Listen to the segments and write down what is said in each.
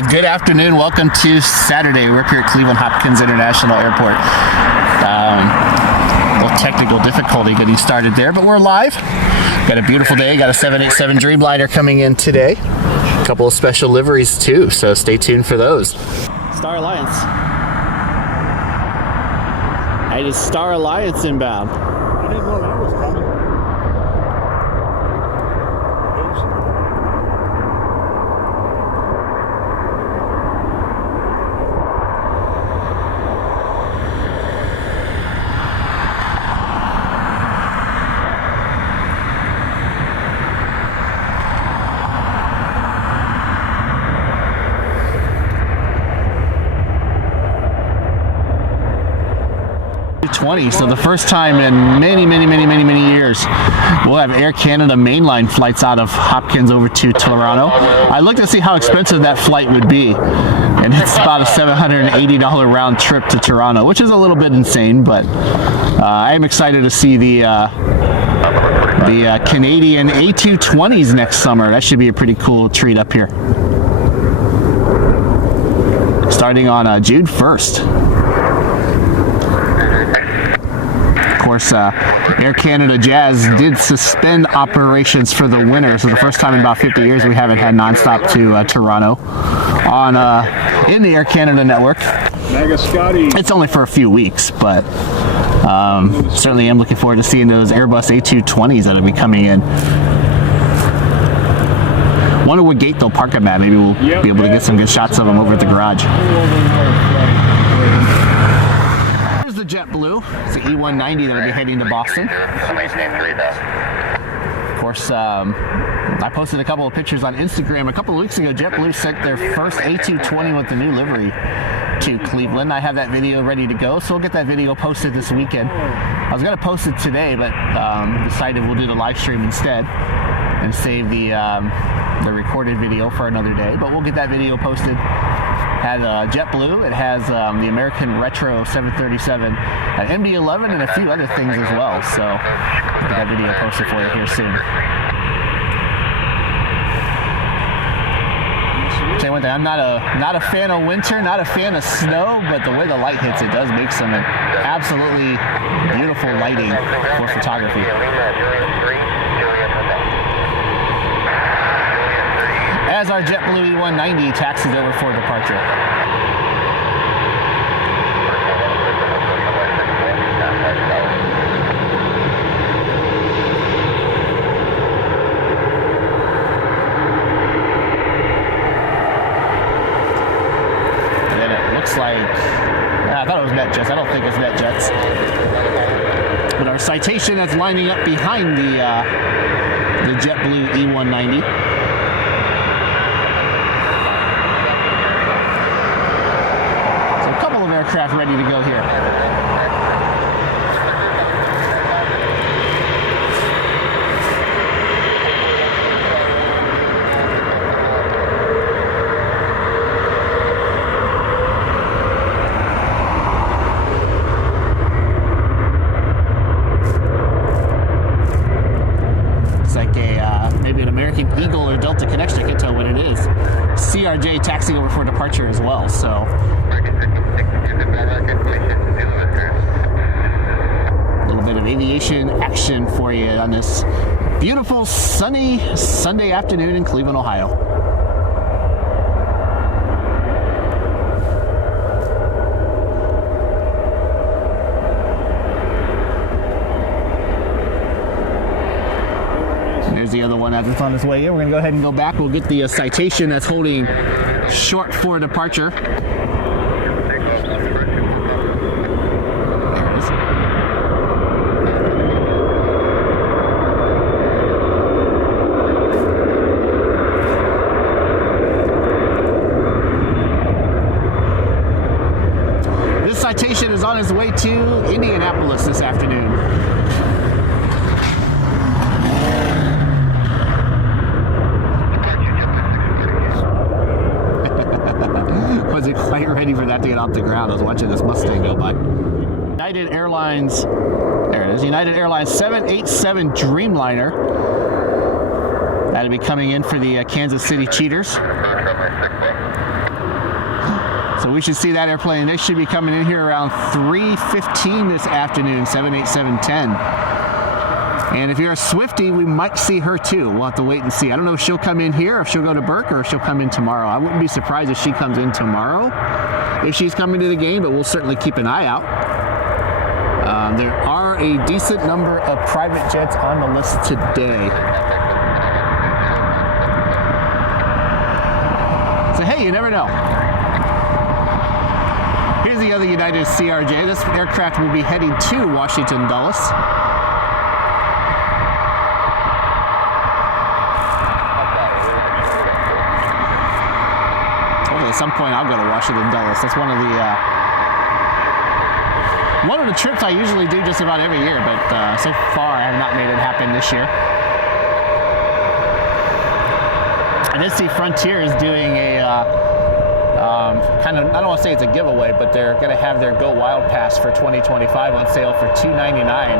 right, good afternoon. Welcome to Saturday. We're up here at Cleveland Hopkins International Airport. A little technical difficulty getting started there, but we're live. Got a beautiful day. Got a 787 Dreamliner coming in today. A couple of special liveries too, so stay tuned for those. Star Alliance. I just Star Alliance inbound. I didn't know that was coming. 20, so the first time in many years we'll have Air Canada mainline flights out of Hopkins over to Toronto. I looked to see how expensive that flight would be, and it's about a $780 round trip to Toronto, which is a little bit insane, but I am excited to see the Canadian A220s next summer. That should be a pretty cool treat up here. Starting on June 1st. Of course, Air Canada Jazz did suspend operations for the winter, so the first time in about 50 years we haven't had nonstop to Toronto on in the Air Canada network. It's only for a few weeks, but certainly am looking forward to seeing those Airbus A220s that'll be coming in. Wonder what gate they'll park them at. Maybe we'll be able to get some good shots of them over at the garage. Here's the JetBlue. It's the E190 that'll be heading to Boston. Of course, I posted a couple of pictures on Instagram. A couple of weeks ago, JetBlue sent their first A220 with the new livery to Cleveland. I have that video ready to go, so we'll get that video posted this weekend. I was going to post it today, but decided we'll do the live stream instead and save the recorded video for another day. But we'll get that video posted. Had JetBlue. It has the American Retro 737, an MD-11, and a few other things as well. So we'll get that video posted for you here soon. Say one thing, I'm not a fan of winter, not a fan of snow, but the way the light hits, it does make some absolutely beautiful lighting for photography. As our JetBlue E190 taxis over for departure. And then it looks like, I thought it was NetJets. I don't think it's NetJets. But our Citation that's lining up behind the JetBlue E190. Aircraft ready to go here. It's like maybe an American Eagle or Delta Connection. I can't tell what it is. CRJ taxiing over for departure as well. So. A little bit of aviation action for you on this beautiful sunny Sunday afternoon in Cleveland, Ohio. There's the other one that's on its way in. We're going to go ahead and go back. We'll get the Citation that's holding short for departure. Citation is on his way to Indianapolis this afternoon. Wasn't quite ready for that to get off the ground. I was watching this Mustang go by. United Airlines, there it is, United Airlines 787 Dreamliner. That'll be coming in for the Kansas City Cheaters. So we should see that airplane. They should be coming in here around 3:15 this afternoon, 787-10. And if you're a Swiftie, we might see her too. We'll have to wait and see. I don't know if she'll come in here, if she'll go to Burke, or if she'll come in tomorrow. I wouldn't be surprised if she comes in tomorrow, if she's coming to the game, but we'll certainly keep an eye out. There are a decent number of private jets on the list today. So hey, you never know. Here's the other United CRJ. This aircraft will be heading to Washington Dulles. Hopefully at some point I'll go to Washington Dulles. That's one of the trips I usually do just about every year, but so far I have not made it happen this year. I did see Frontier is doing a kind of, I don't want to say it's a giveaway, but they're going to have their Go Wild Pass for 2025 on sale for $299.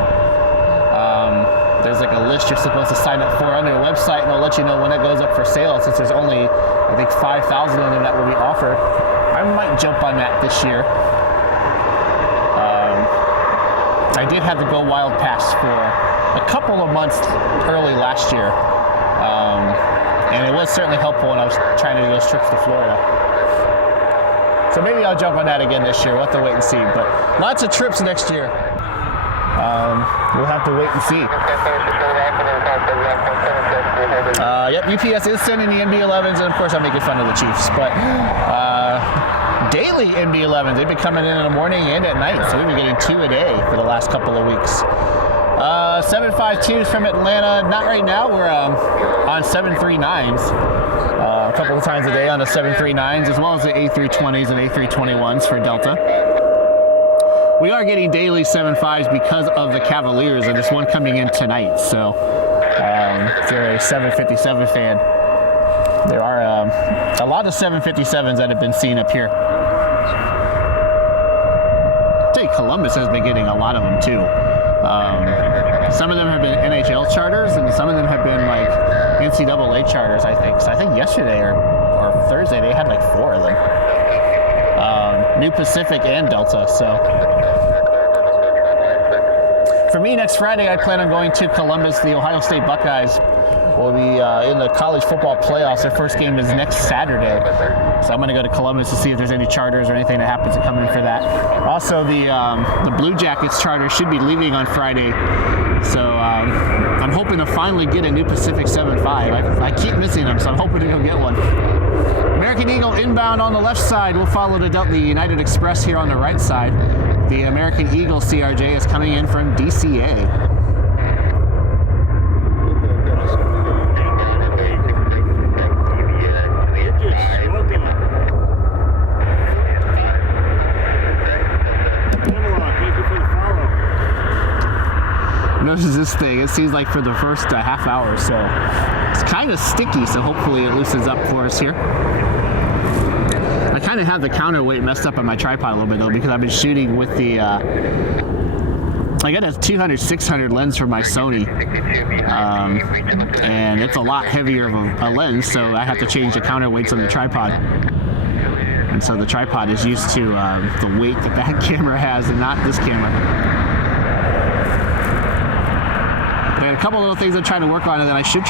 There's like a list you're supposed to sign up for on their website, and they'll let you know when it goes up for sale. Since there's only, I think, 5,000 of them that will be offered, I might jump on that this year. I did have the Go Wild Pass for a couple of months early last year, and it was certainly helpful when I was trying to do those trips to Florida. So maybe I'll jump on that again this year. We'll have to wait and see. But lots of trips next year. We'll have to wait and see. Yep, UPS is sending the NB11s, and of course I'm making fun of the Chiefs, but daily NB11s, they've been coming in the morning and at night, so we've been getting 2 a day for the last couple of weeks. 752s from Atlanta, not right now, we're on 739s, a couple of times a day on the 739s, as well as the A320s and A321s for Delta. We are getting daily 75s because of the Cavaliers, and there's one coming in tonight, so if you're a 757 fan, there are a lot of 757s that have been seen up here. I think Columbus has been getting a lot of them too. Some of them have been NHL charters, and some of them have been like NCAA charters, I think. So I think yesterday or Thursday they had like 4 of them. New Pacific and Delta, so. For me, next Friday, I plan on going to Columbus. The Ohio State Buckeyes will be in the college football playoffs. Their first game is next Saturday. So I'm going to go to Columbus to see if there's any charters or anything that happens to come in for that. Also, the Blue Jackets charter should be leaving on Friday. So I'm hoping to finally get a new Pacific 75. I keep missing them, so I'm hoping to go get one. American Eagle inbound on the left side. We'll follow the United Express here on the right side. The American Eagle CRJ is coming in from DCA. Notice this thing, it seems like for the first half hour, so it's kind of sticky, so hopefully it loosens up for us here. I kind of have the counterweight messed up on my tripod a little bit though, because I've been shooting with the I got a 200-600 lens from my Sony, and it's a lot heavier of a lens, so I have to change the counterweights on the tripod. And so the tripod is used to the weight that camera has and not this camera. I got a couple little things I'm trying to work on, and then I should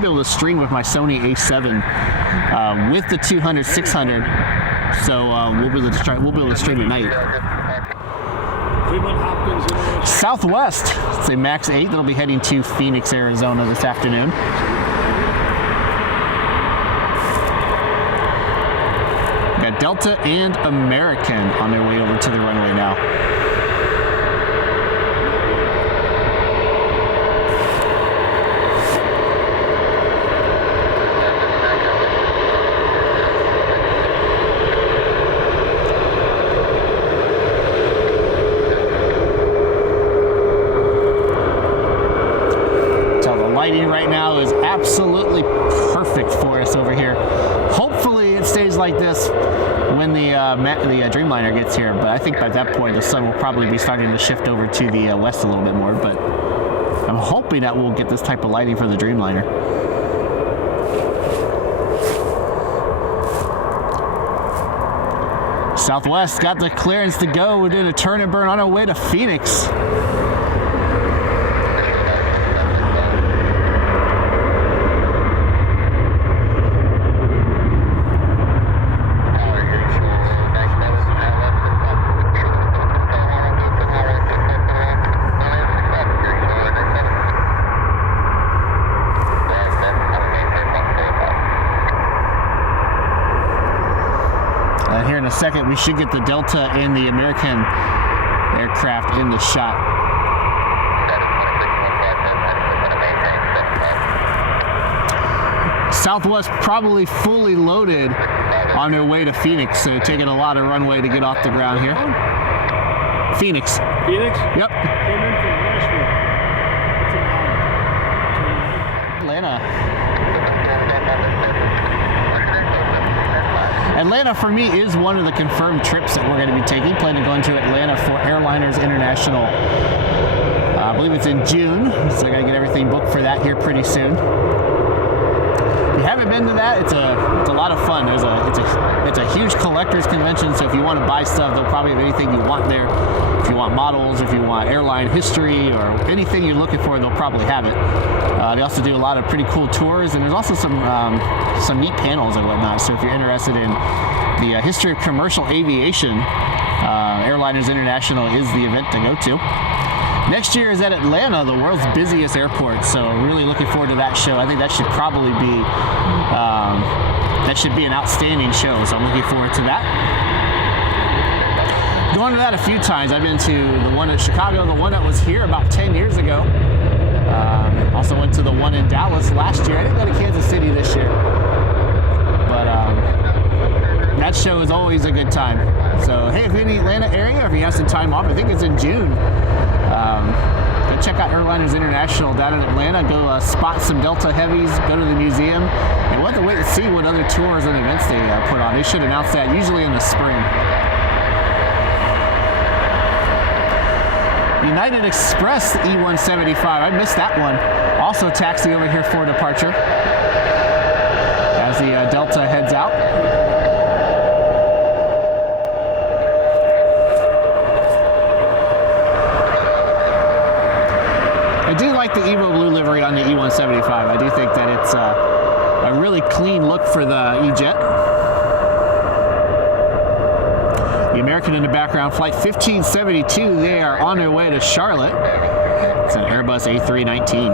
be able to stream with my Sony A7 with the 200-600. So we'll be able to stream at night. Cleveland Hopkins International. Southwest, it's a MAX 8 that'll be heading to Phoenix, Arizona this afternoon. Got Delta and American on their way over to the runway now. Right now is absolutely perfect for us over here. Hopefully it stays like this when the Dreamliner gets here, but I think by that point the sun will probably be starting to shift over to the west a little bit more, but I'm hoping that we'll get this type of lighting for the Dreamliner. Southwest got the clearance to go. We're doing a turn and burn on our way to Phoenix. Here in a second, we should get the Delta and the American aircraft in the shot. Southwest probably fully loaded on their way to Phoenix, so taking a lot of runway to get off the ground here. Phoenix. Phoenix? Yep. Came in from Nashville. Atlanta. Atlanta for me is one of the confirmed trips that we're going to be taking. Plan to go into Atlanta for Airliners International. I believe it's in June, so I got to get everything booked for that here pretty soon. If you haven't been to that, it's a lot of fun. It's a huge collector's convention, so if you want to buy stuff, they'll probably have anything you want there. If you want models, if you want airline history, or anything you're looking for, they'll probably have it. They also do a lot of pretty cool tours, and there's also some neat panels and whatnot. So if you're interested in the history of commercial aviation, Airliners International is the event to go to. Next year is at Atlanta, the world's busiest airport. So really looking forward to that show. I think that should probably be an outstanding show. So I'm looking forward to that. Going to that a few times. I've been to the one in Chicago, the one that was here about 10 years ago. Also went to the one in Dallas last year. I didn't go to Kansas City this year. But that show is always a good time. So, hey, if you're in the Atlanta area, or if you have some time off, I think it's in June. Go check out Airliners International down in Atlanta. Go spot some Delta Heavies, go to the museum. And we'll have to wait and see what other tours and events they put on. They should announce that usually in the spring. United Express E175. I missed that one. Also taxi over here for departure as the Delta heads out. I do like the Evo Blue livery on the E175. I do think that it's a really clean look for the E-Jet. The American in the background, flight 1572, they are on their way to Charlotte. It's an Airbus A319.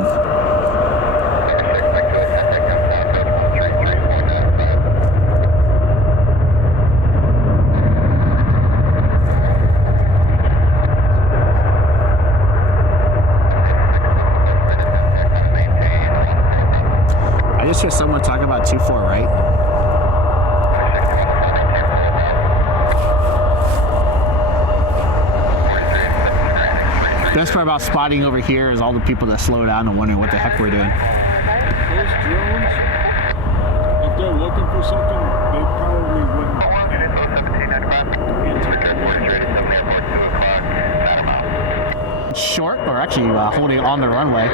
I just heard someone talk about 2-4 right. The best part about spotting over here is all the people that slow down and wondering what the heck we're doing. Those drones, if they're looking for something, they probably wouldn't. Short, or actually holding on the runway.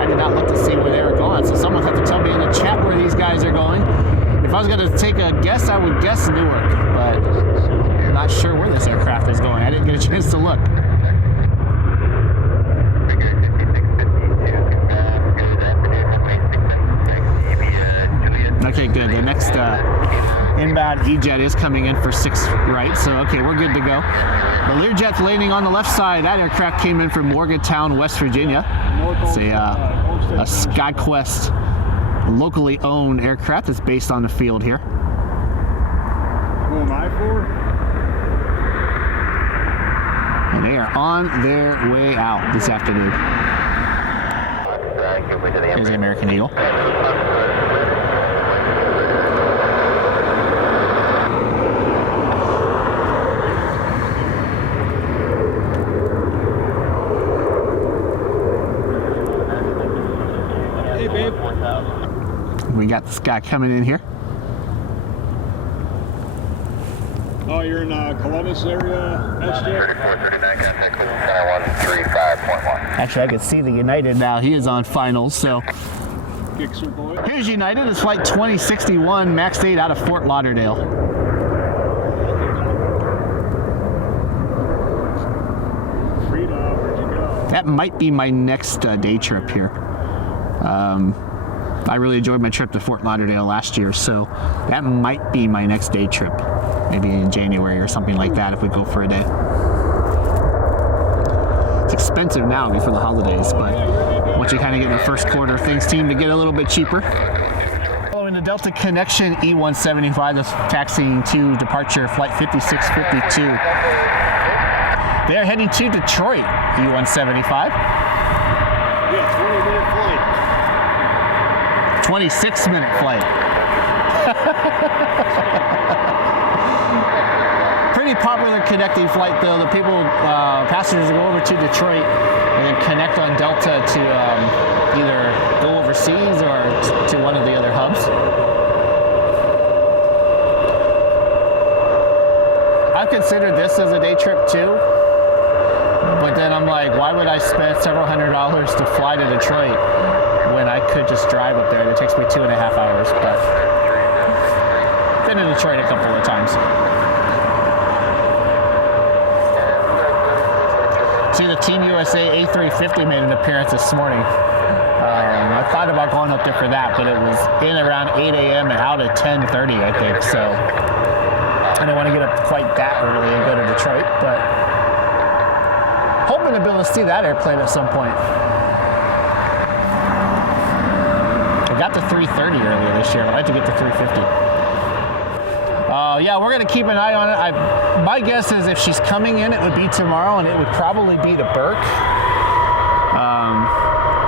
I did not look to see where they were going, so someone had to tell me in the chat where these guys are going. If I was going to take a guess, I would guess Newark, but I'm not sure where this aircraft is going. I didn't get a chance to look. Okay, good. The next inbound E-Jet is coming in for 6 right, so okay, we're good to go. The Learjet's landing on the left side. That aircraft came in from Morgantown, West Virginia. It's a SkyQuest locally owned aircraft that's based on the field here. Who am I for? And they are on their way out this afternoon. Here's the American Eagle. Hey, babe. We got this guy coming in here. Oh, you're in Columbus area, SJ? Actually, I can see the United now. He is on finals, so Kick circle it. Here's United. It's flight 2061, max 8 out of Fort Lauderdale. Frida, where'd you go? That might be my next day trip here. I really enjoyed my trip to Fort Lauderdale last year, so that might be my next day trip. Maybe in January or something like that if we go for a day. It's expensive now before the holidays, but once you kind of get in the first quarter, things seem to get a little bit cheaper. Following the Delta Connection E175 that's taxiing to departure flight 5652. They are heading to Detroit, E175. Yeah, 20-minute flight. 26-minute flight. Pretty popular connecting flight though. The people, passengers go over to Detroit and then connect on Delta to either go overseas or to one of the other hubs. I've considered this as a day trip too, but then I'm like, why would I spend several $100s to fly to Detroit when I could just drive up there and it takes me 2.5 hours? But been in Detroit a couple of times. See, the Team USA A350 made an appearance this morning. I thought about going up there for that, but it was in around 8 a.m. and out at 10:30, I think. So I didn't want to get up quite that early and go to Detroit, but hoping to be able to see that airplane at some point. I got the 330 earlier this year. I'd like to get the 350. Yeah, we're going to keep an eye on it. My guess is if she's coming in, it would be tomorrow, and it would probably be to Burke.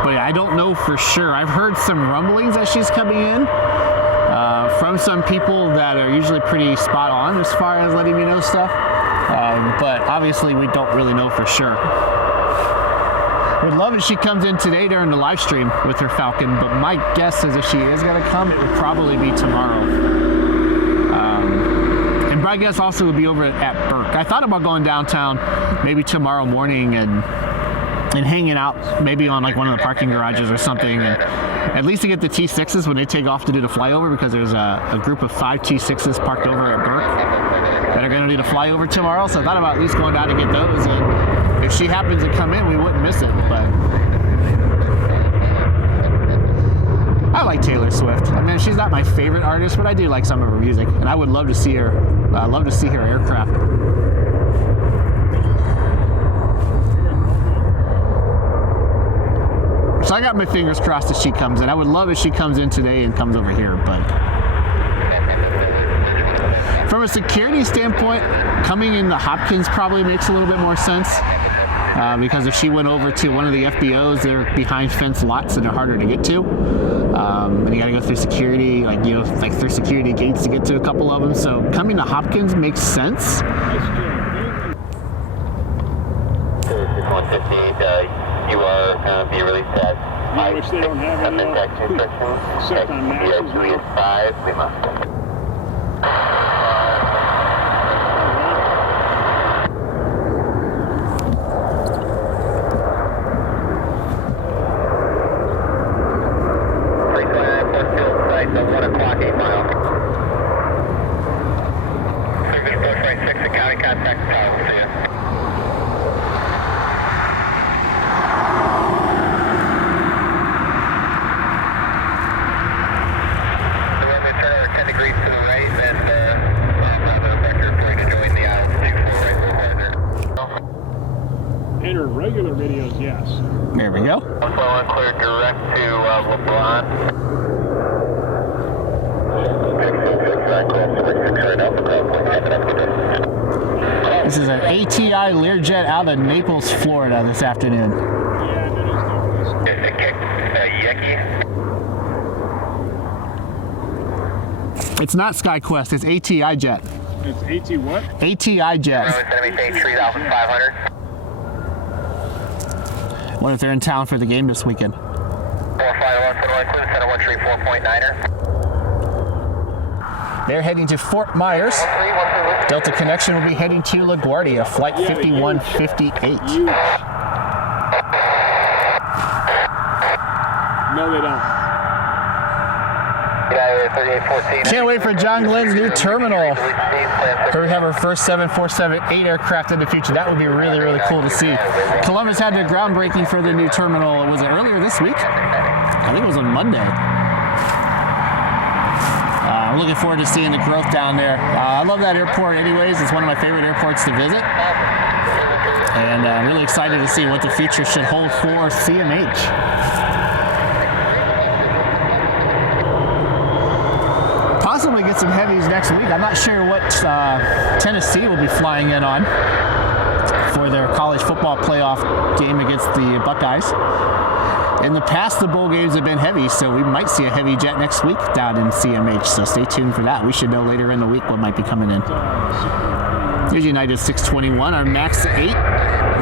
But yeah, I don't know for sure. I've heard some rumblings that she's coming in from some people that are usually pretty spot on as far as letting me know stuff. But obviously, we don't really know for sure. Would love if she comes in today during the live stream with her Falcon, but my guess is if she is going to come, it would probably be tomorrow. And my guess also would be over at Burke. I thought about going downtown maybe tomorrow morning and hanging out maybe on like one of the parking garages or something, and at least to get the T6s when they take off to do the flyover, because there's a group of 5 T6s parked over at Burke that are going to do the flyover tomorrow. So I thought about at least going down to get those, and if she happens to come in, we wouldn't miss it. But I like Taylor Swift. I mean, she's not my favorite artist, but I do like some of her music, and I would love to see her. Love to see her aircraft. So I got my fingers crossed that she comes in. I would love if she comes in today and comes over here, but from a security standpoint, coming in the Hopkins probably makes a little bit more sense. Because if she went over to one of the FBOs, they're behind fence lots and they're harder to get to. And you gotta go through security, like through security gates to get to a couple of them. So coming to Hopkins makes sense. 158, you are going to be released at Yeah, which they don't have any except on matches now. 5, we must. Cleveland Airport field site, the 1 o'clock, 8 mile. Service approach right 6, the county contact tower, we'll see you. Enter regular videos, yes. There we go. Well, clear direct to LeBron. This is an ATI Learjet out of Naples, Florida this afternoon. Yeah, that is definitely. It's not SkyQuest, it's ATI Jet. It's AT what? ATI Jet. Enemy Bay 3,500. What if they're in town for the game this weekend? 451 Cleveland Center 134.9er. They're heading to Fort Myers. Delta Connection will be heading to LaGuardia, flight 5158. No, they don't. Can't wait for John Glenn's new terminal. Where we have our first 747-8 aircraft in the future. That would be really, really cool to see. Columbus had their groundbreaking for the new terminal. Was it earlier this week? I think it was on Monday. I'm looking forward to seeing the growth down there. I love that airport anyways. It's one of my favorite airports to visit. And I'm really excited to see what the future should hold for CMH. Possibly get some heavies next week. I'm not sure what Tennessee will be flying in on for their college football playoff game against the Buckeyes. In the past, the bowl games have been heavy, so we might see a heavy jet next week down in CMH, so stay tuned for that. We should know later in the week what might be coming in. Here's United 621, our MAX 8,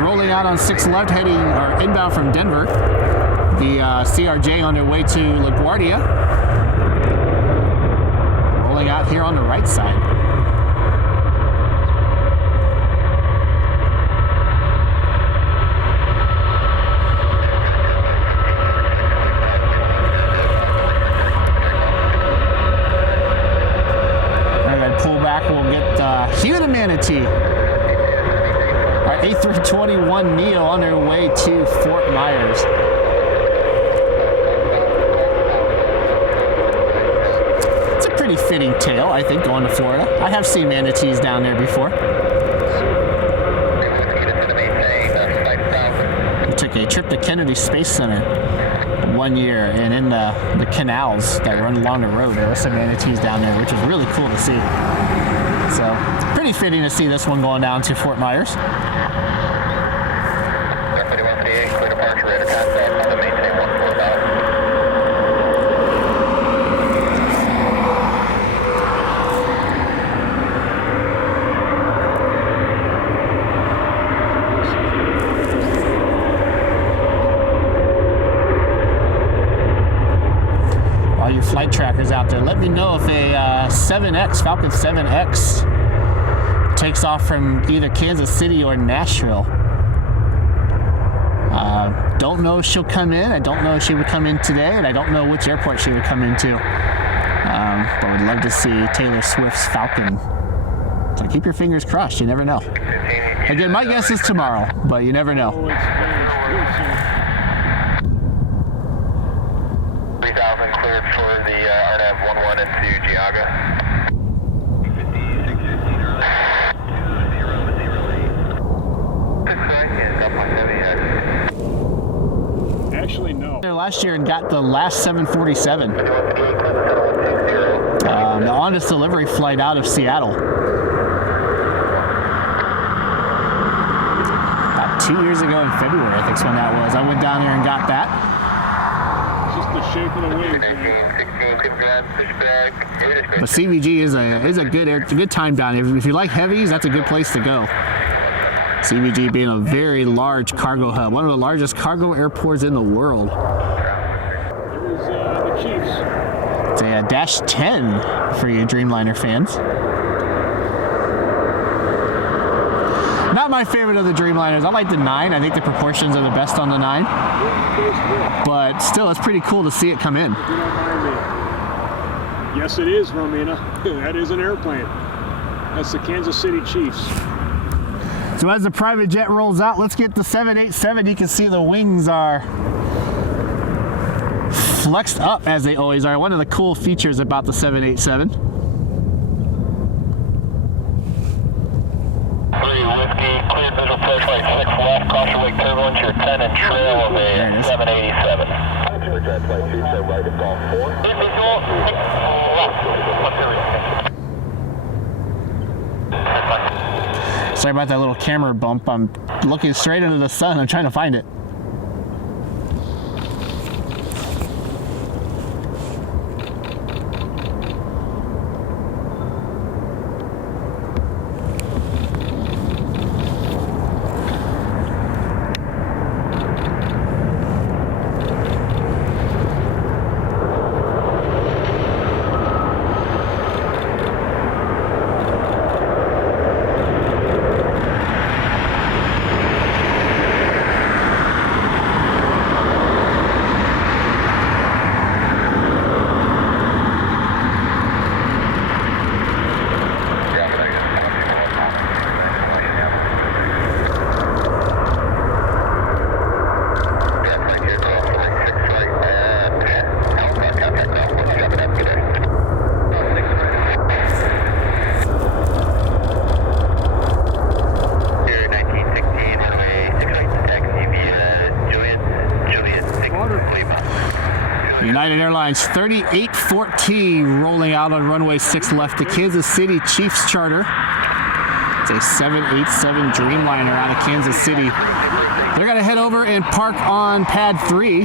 rolling out on 6 left, heading or inbound from Denver. The CRJ on their way to LaGuardia. Rolling out here on the right side. We'll get Huda Manatee. Our A321neo on their way to Fort Myers. It's a pretty fitting tail, I think, going to Florida. I have seen manatees down there before. We took a trip to Kennedy Space Center one year, and in the canals that run along the road, there were some manatees down there, which was really cool to see. So, pretty fitting to see this one going down to Fort Myers. Clear departure, radar contact on the maintain 140. All you flight trackers out there, let me know if a Falcon 7X takes off from either Kansas City or Nashville. Don't know if she'll come in. I don't know if she would come in today, and I don't know which airport she would come into. But I'd love to see Taylor Swift's Falcon. So keep your fingers crossed. You never know. Again, my guess is tomorrow, but you never know. 3000 cleared for the RNAV 11 into Geauga. Actually, no. There last year and got the last 747. The honest delivery flight out of Seattle. About 2 years ago in February, I think is when that was. I went down there and got that. Just the shape of the wings. The CVG is a good time down here. If you like heavies, that's a good place to go. CVG being a very large cargo hub, one of the largest cargo airports in the world. There's the Chiefs. It's a Dash 10 for you Dreamliner fans. Not my favorite of the Dreamliners. I like the 9. I think the proportions are the best on the 9. But still, it's pretty cool to see it come in. You don't mind me. Yes, it is, Romina. That is an airplane. That's the Kansas City Chiefs. So as the private jet rolls out, let's get the 787. You can see the wings are flexed up as they always are. One of the cool features about the 787. 3 Whiskey, cleared visual approach right 6 left, caution wake turbulence, you're 10 and trail of a 787. Jet flight 2, so right at Golf 4. Visual, 6 left, Sorry about that little camera bump. I'm looking straight into the sun. I'm trying to find it. United Airlines 3814 rolling out on runway 6 left, the Kansas City Chiefs charter. It's a 787 Dreamliner out of Kansas City. They're going to head over and park on pad 3.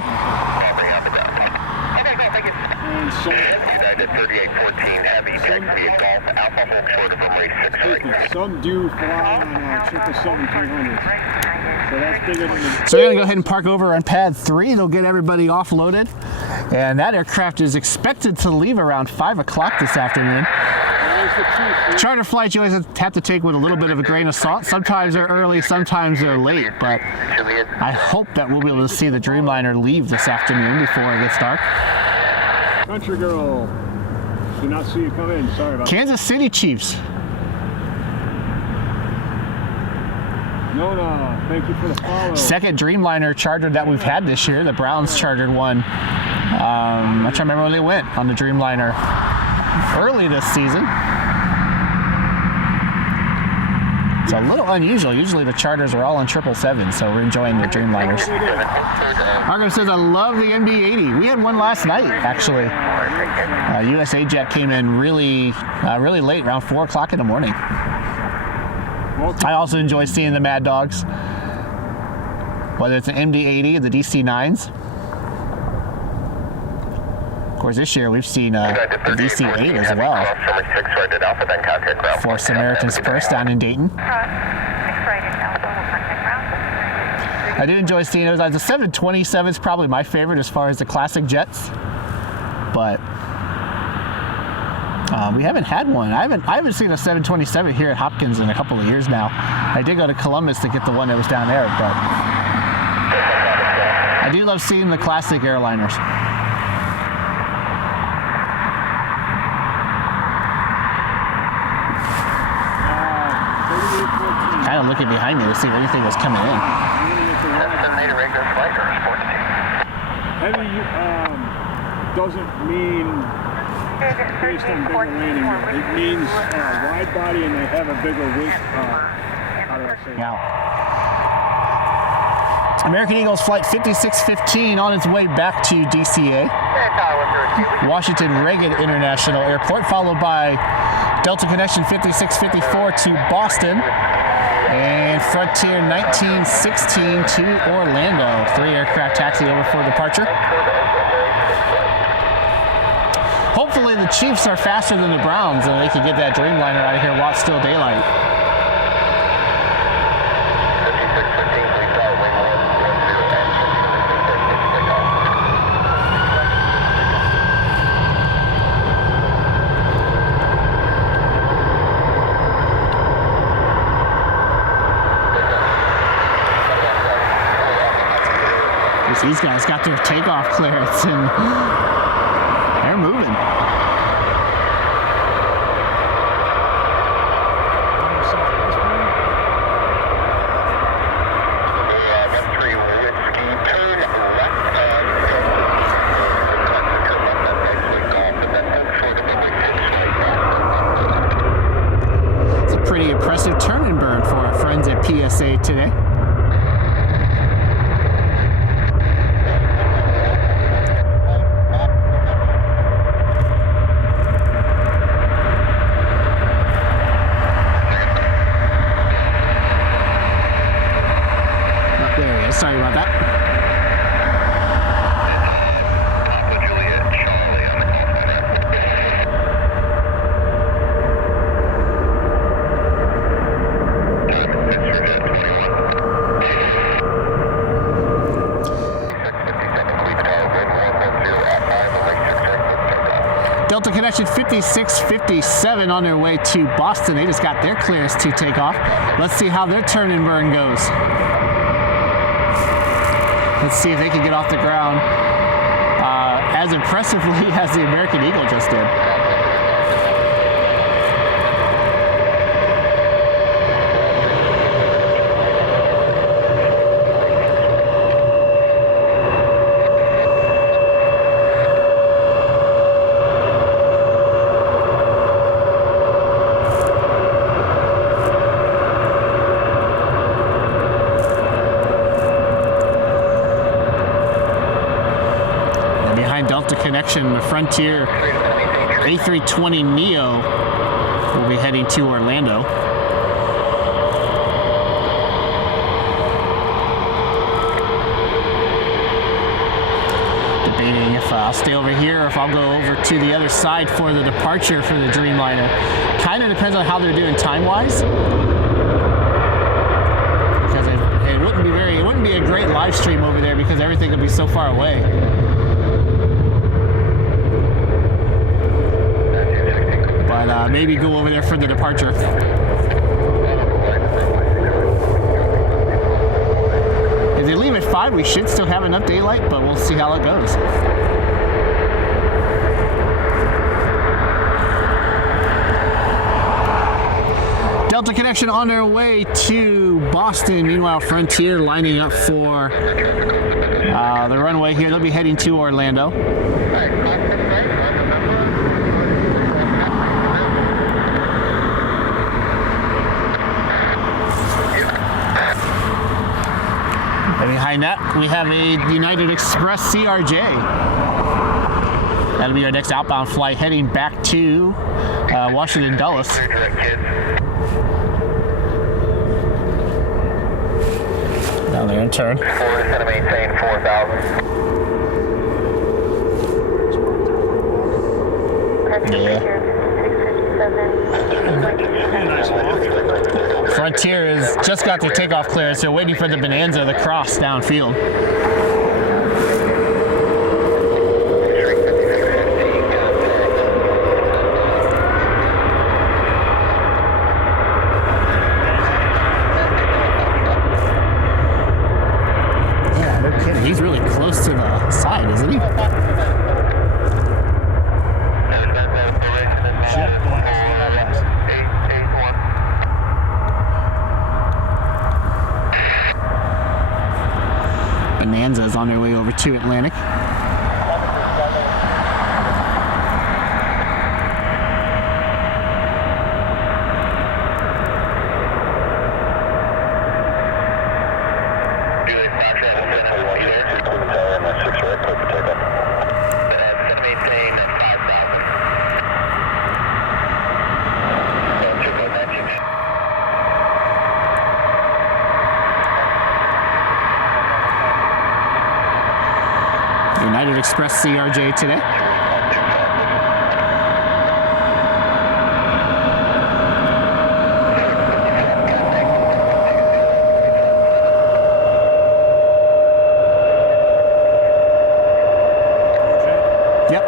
United 3814 Heavy, taxi at Golf Alpha Home short of runway 6 right now. Some do fly on 777-300. So that's bigger than the... So we're going to go ahead and park over on pad 3. They'll get everybody offloaded. And that aircraft is expected to leave around 5 o'clock this afternoon. Charter flights you always have to take with a little bit of a grain of salt. Sometimes they're early, sometimes they're late. But I hope that we'll be able to see the Dreamliner leave this afternoon before it gets dark. Country girl. Did not see you come in. Sorry about that. Kansas City Chiefs. Nona, thank you for the follow. Second Dreamliner charter that we've had this year. The Browns chartered one. I'm trying to remember when they went on the Dreamliner early this season. It's a little unusual. Usually the charters are all on 777, so we're enjoying the Dreamliners. Margaret says, I love the MD-80. We had one last night, actually. USA Jet came in really late, around 4 o'clock in the morning. I also enjoy seeing the Mad Dogs, whether it's an MD-80 or the DC-9s. Of course, this year we've seen the DC-8 as well. For Samaritan's Purse down in Dayton. I do enjoy seeing those. The 727 is probably my favorite as far as the classic jets, but we haven't had one. I haven't seen a 727 here at Hopkins in a couple of years now. I did go to Columbus to get the one that was down there, but I do love seeing the classic airliners. Kind of looking behind me to see if anything was coming in. Heavy doesn't mean based on bigger landing. It means wide body and they have a bigger weight. How do I say that? American Eagles Flight 5615 on its way back to DCA. Washington Reagan International Airport, followed by Delta Connection 5654 to Boston. And Frontier 1916 to Orlando. 3 aircraft taxi over for departure. Hopefully the Chiefs are faster than the Browns and they can get that Dreamliner out of here while it's still daylight. These guys got their takeoff clearance and they're moving. It's a pretty impressive turn and burn for our friends at PSA today. Sorry about that. Delta Connection 5657 on their way to Boston. They just got their clearance to take off. Let's see how their turn and burn goes. Let's see if they can get off the ground as impressively as the American Eagle just did. Delta connection. The Frontier A320neo will be heading to Orlando. Debating if I'll stay over here or if I'll go over to the other side for the departure for the Dreamliner. Kind of depends on how they're doing time-wise. Because it wouldn't be a great live stream over there because everything would be so far away. But maybe go over there for the departure. If they leave at 5, we should still have enough daylight, but we'll see how it goes. Delta connection on their way to Boston. Meanwhile, Frontier lining up for the runway here. They'll be heading to Orlando. And behind that, we have a United Express CRJ. That'll be our next outbound flight heading back to Washington Dulles. Down there in turn. We're going to maintain 4,000. Yeah. Frontier has just got their takeoff clearance. They're waiting for the Bonanza, the cross downfield. Yeah, no kidding. He's really close to the side, isn't he? Bonanza is on their way over to Atlantic. United Express CRJ today. Yep.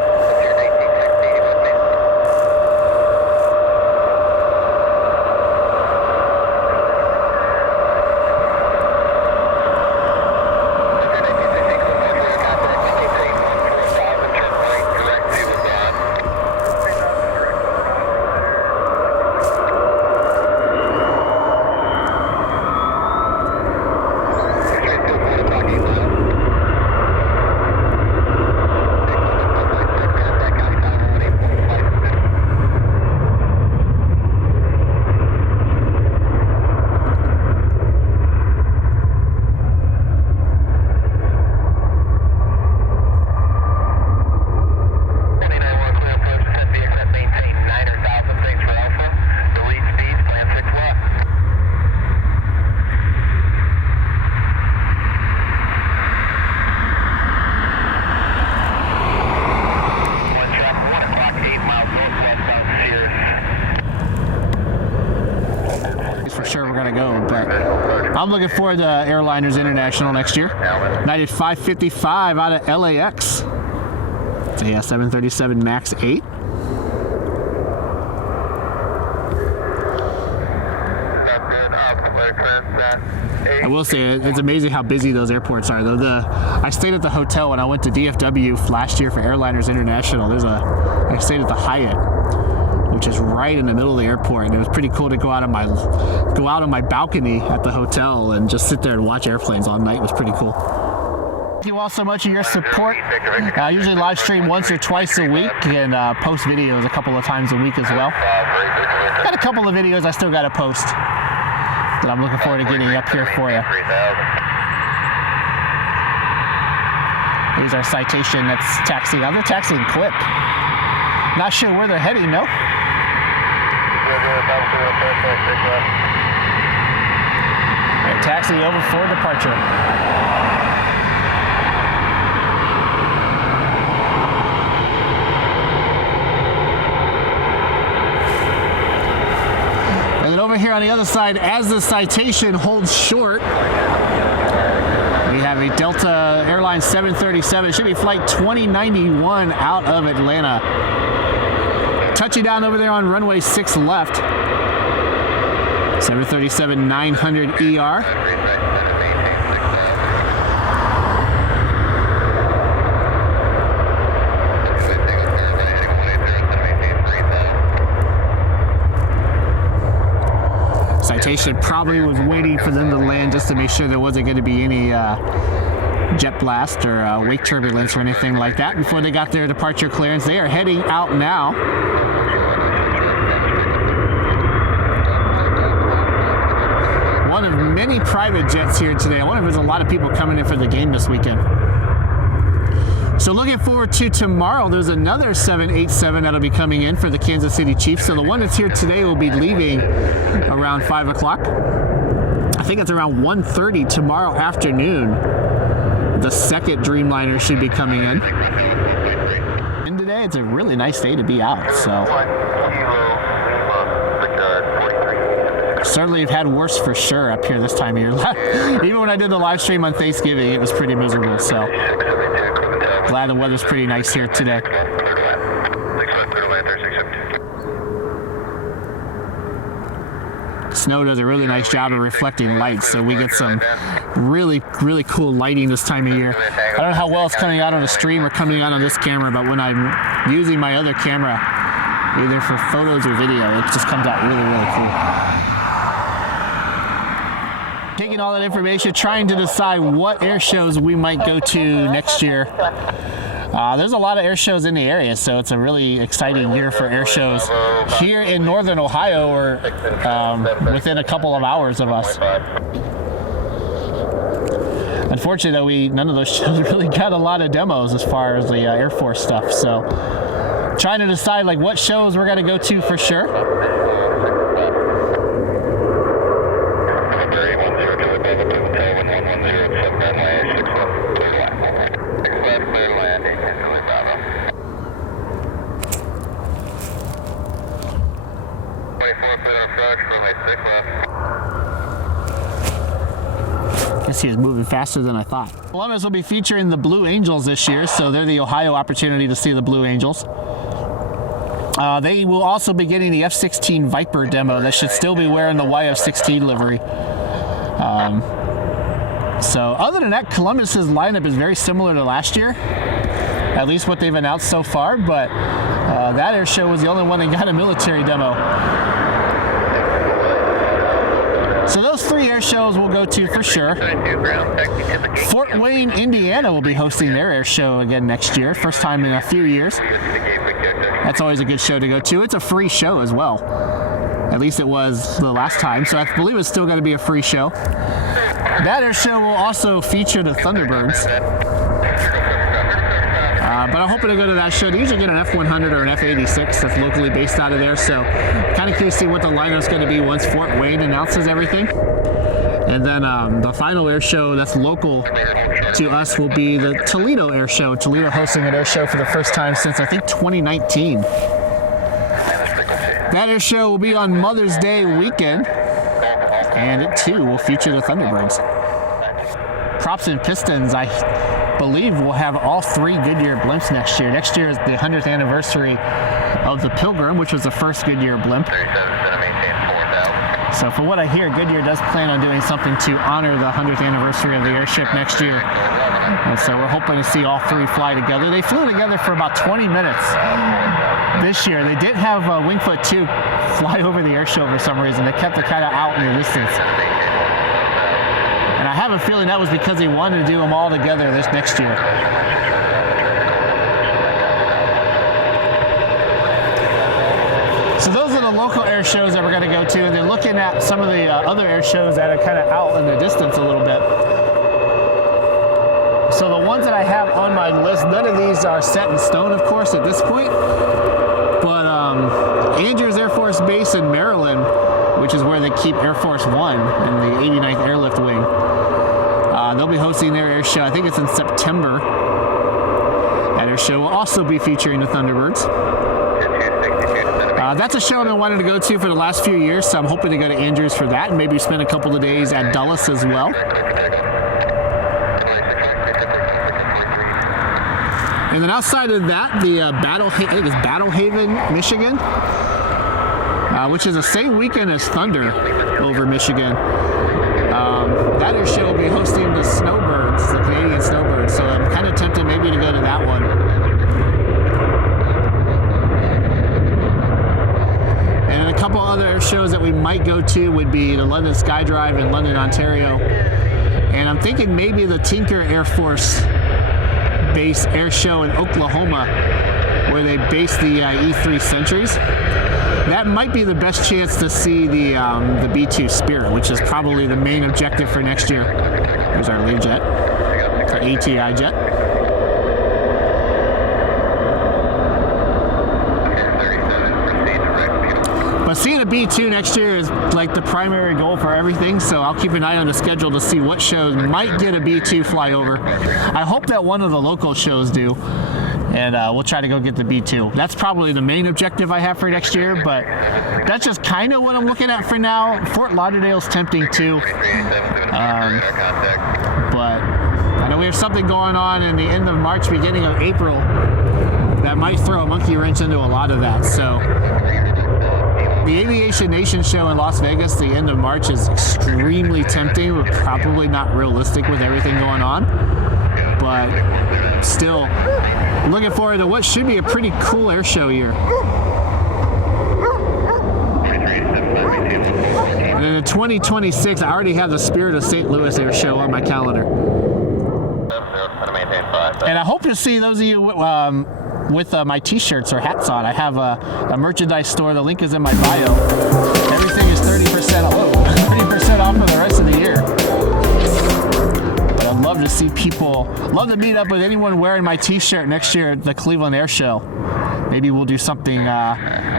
For sure we're going to go, but I'm looking forward to Airliners International next year. United 555 out of LAX. So yeah, 737 MAX 8. I will say it's amazing how busy those airports are. Though I stayed at the hotel when I went to DFW last year for Airliners International. I stayed at the Hyatt, which is right in the middle of the airport, and it was pretty cool to go out on my balcony at the hotel and just sit there and watch airplanes all night. It was pretty cool. Thank you all so much for your support. I usually live stream once or twice a week and post videos a couple of times a week as well. Got a couple of videos I still got to post that I'm looking forward to getting up here for you. Here's our Citation that's taxiing. They're taxiing quick. Not sure where they're heading, no? They're taxiing over for departure. And then over here on the other side, as the Citation holds short, we have a Delta Airlines 737. It should be flight 2091 out of Atlanta. Touching down over there on runway 6 left. 737-900 ER. Citation probably was waiting for them to land just to make sure there wasn't going to be any jet blast or wake turbulence or anything like that before they got their departure clearance. They are heading out now. One of many private jets here today. I wonder if there's a lot of people coming in for the game this weekend. So looking forward to tomorrow, there's another 787 that'll be coming in for the Kansas City Chiefs. So the one that's here today will be leaving around 5 o'clock. I think it's around 1:30 tomorrow afternoon. The second Dreamliner should be coming in. And today, it's a really nice day to be out, so. Certainly have had worse for sure up here this time of year. Even when I did the live stream on Thanksgiving, it was pretty miserable, so. Glad the weather's pretty nice here today. Snow does a really nice job of reflecting light, so we get some really cool lighting this time of year. I don't know how well it's coming out on the stream or coming out on this camera, but when I'm using my other camera, either for photos or video, it just comes out really cool. Taking all that information, trying to decide what air shows we might go to next year. There's a lot of air shows in the area, so it's a really exciting year for air shows here in northern Ohio, or within a couple of hours of us. Unfortunately, though, none of those shows really got a lot of demos as far as the Air Force stuff. So, trying to decide like what shows we're going to go to for sure. He is moving faster than I thought. Columbus will be featuring the Blue Angels this year, so they're the Ohio opportunity to see the Blue Angels. They will also be getting the F-16 Viper demo. They should still be wearing the YF-16 livery. So other than that, Columbus's lineup is very similar to last year, at least what they've announced so far, but that air show was the only one that got a military demo. So those three air shows we'll go to for sure. Fort Wayne, Indiana will be hosting their air show again next year. First time in a few years. That's always a good show to go to. It's a free show as well. At least it was the last time. So I believe it's still going to be a free show. That air show will also feature the Thunderbirds. But I'm hoping to go to that show. They usually get an F-100 or an F-86 that's locally based out of there. So kind of curious to see what the lineup's going to be once Fort Wayne announces everything. And then the final air show that's local to us will be the Toledo Air Show. Toledo hosting an air show for the first time since, I think, 2019. That air show will be on Mother's Day weekend. And it, too, will feature the Thunderbirds. Props and Pistons, I believe we'll have all three Goodyear blimps next year. Next year is the 100th anniversary of the Pilgrim, which was the first Goodyear blimp. So from what I hear, Goodyear does plan on doing something to honor the 100th anniversary of the airship next year. And so we're hoping to see all three fly together. They flew together for about 20 minutes this year. They did have Wingfoot 2 fly over the airshow for some reason. They kept it kind of out in the distance. And I have a feeling that was because they wanted to do them all together this next year. So those are the local air shows that we're going to go to, and then looking at some of the other air shows that are kind of out in the distance a little bit. So the ones that I have on my list, none of these are set in stone, of course, at this point. But Andrews Air Force Base in Maryland, which is where they keep Air Force One in the 89th Airlift Wing, they'll be hosting their air show. I think it's in September. That air show will also be featuring the Thunderbirds. That's a show I've been wanting to go to for the last few years, so I'm hoping to go to Andrews for that and maybe spend a couple of days at Dulles as well. And then outside of that, the I think it's Battle Haven, Michigan, which is the same weekend as Thunder over Michigan. That air show will be hosting the Snowbirds, the Canadian Snowbirds, so I'm kind of tempted maybe to go to that one. And a couple other air shows that we might go to would be the London Skydrive in London, Ontario. And I'm thinking maybe the Tinker Air Force Base air show in Oklahoma, where they base the E3 Sentries. That might be the best chance to see the B-2 Spirit, which is probably the main objective for next year. There's our Learjet, our ATI jet. But seeing a B-2 next year is like the primary goal for everything, so I'll keep an eye on the schedule to see what shows might get a B-2 flyover. I hope that one of the local shows do, and we'll try to go get the B-2. That's probably the main objective I have for next year, but that's just kind of what I'm looking at for now. Fort Lauderdale's tempting too, but I know we have something going on in the end of March, beginning of April, that might throw a monkey wrench into a lot of that. So the Aviation Nation show in Las Vegas, the end of March, is extremely tempting, but probably not realistic with everything going on. But still, looking forward to what should be a pretty cool air show year. And in 2026, I already have the Spirit of St. Louis air show on my calendar. And I hope to see those of you with my t-shirts or hats on. I have a merchandise store. The link is in my bio. Everything is 30% off for the rest of the year. But I'd love to see people, love to meet up with anyone wearing my t-shirt next year at the Cleveland Air Show. Maybe we'll do something,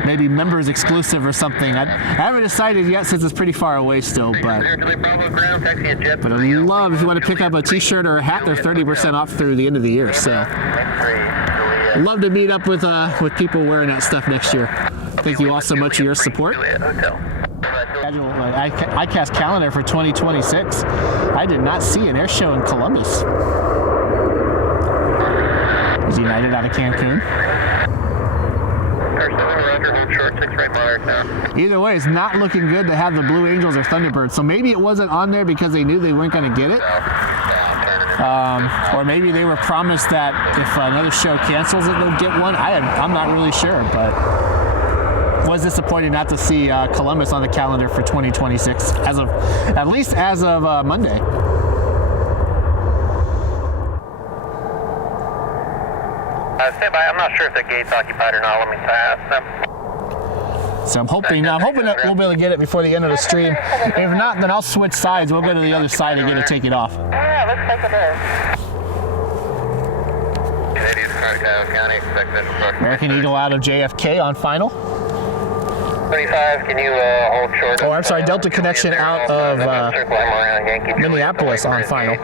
maybe members exclusive or something. I haven't decided yet since it's pretty far away still, but I'd love, if you want to pick up a t-shirt or a hat, they're 30% off through the end of the year. So I'd love to meet up with people wearing that stuff next year. Thank you all so much for your support. ICAST calendar for 2026. I did not see an air show in Columbus. Is United out of Cancun? Either way, it's not looking good to have the Blue Angels or Thunderbirds. So maybe it wasn't on there because they knew they weren't going to get it. Or maybe they were promised that if another show cancels it, they'll get one. I'm not really sure, but it was disappointing not to see Columbus on the calendar for 2026, at least as of Monday. Stand by. I'm not sure if the gate's occupied or not. Let me pass them. So I'm hoping that we'll be able to get it before the end of the stream. If not, then I'll switch sides. We'll go to the other side and get it taken off. Yeah, let's take it there. American Eagle out of JFK on final. 25, can you hold short? Oh, I'm sorry, Delta Connection out of Minneapolis on final.